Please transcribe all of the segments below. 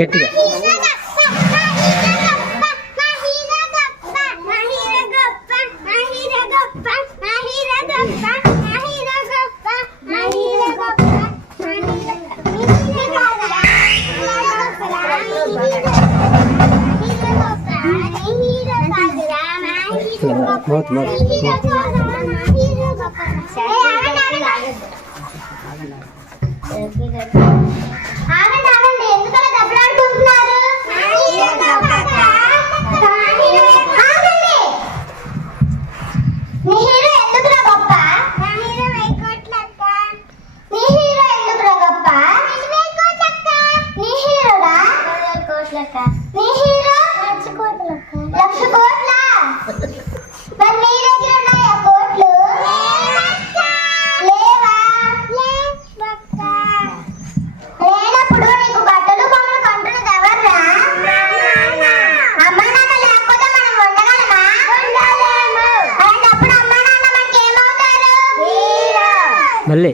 గట్టిగా बहुत बहुत দেখো మళ్ళీ.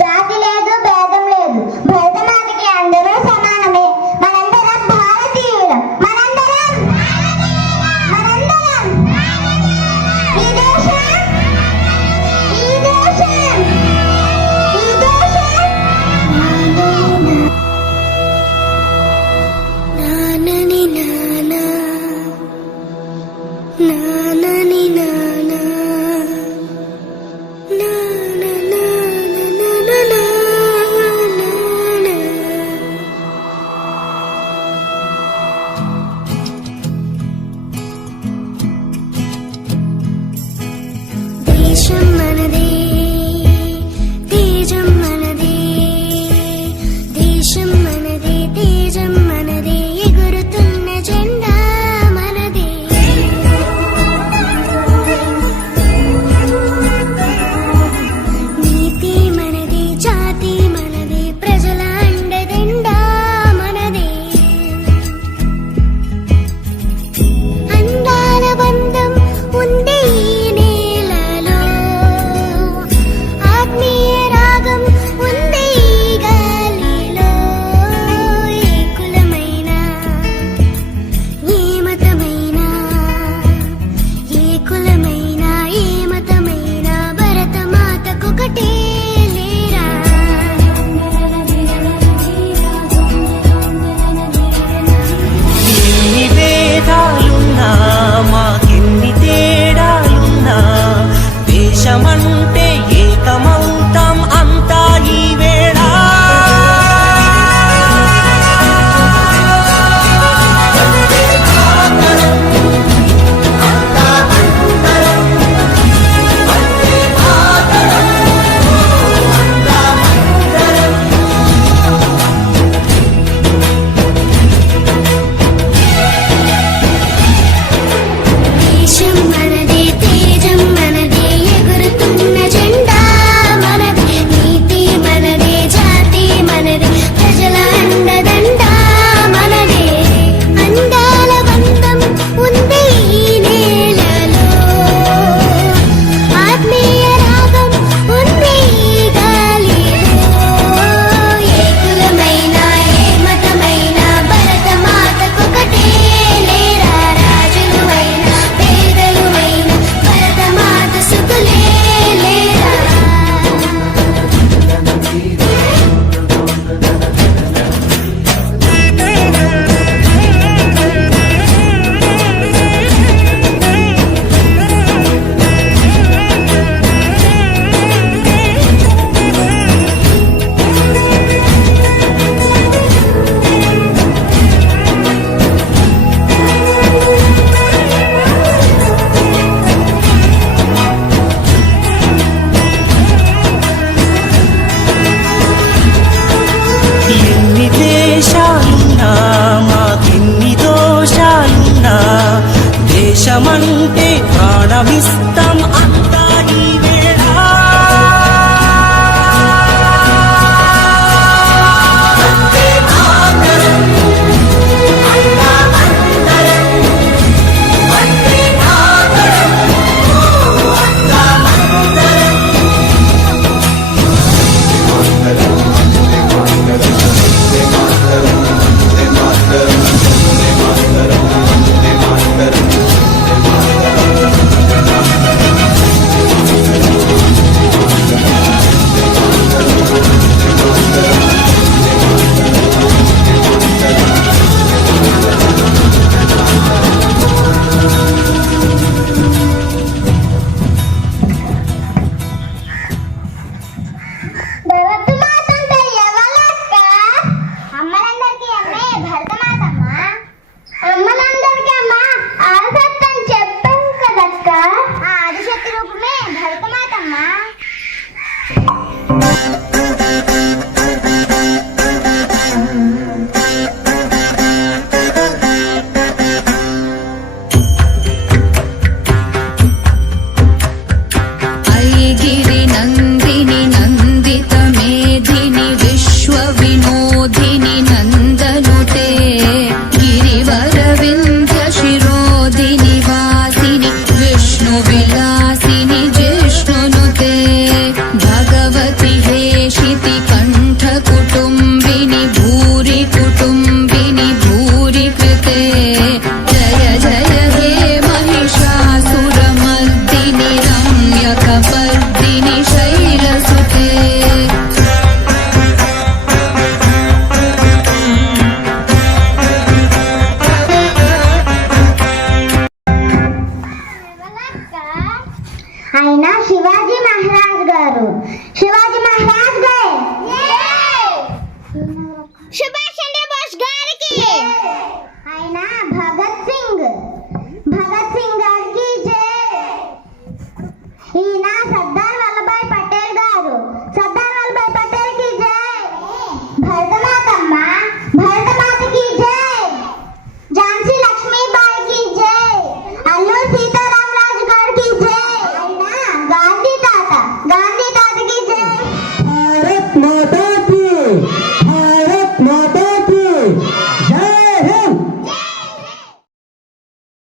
যা you ప్రాణమంటే ప్రాణమిస్తే ఆయన శివాజీ మహారాజ్ గారు. శివాజీ మహారాజ్ గారు.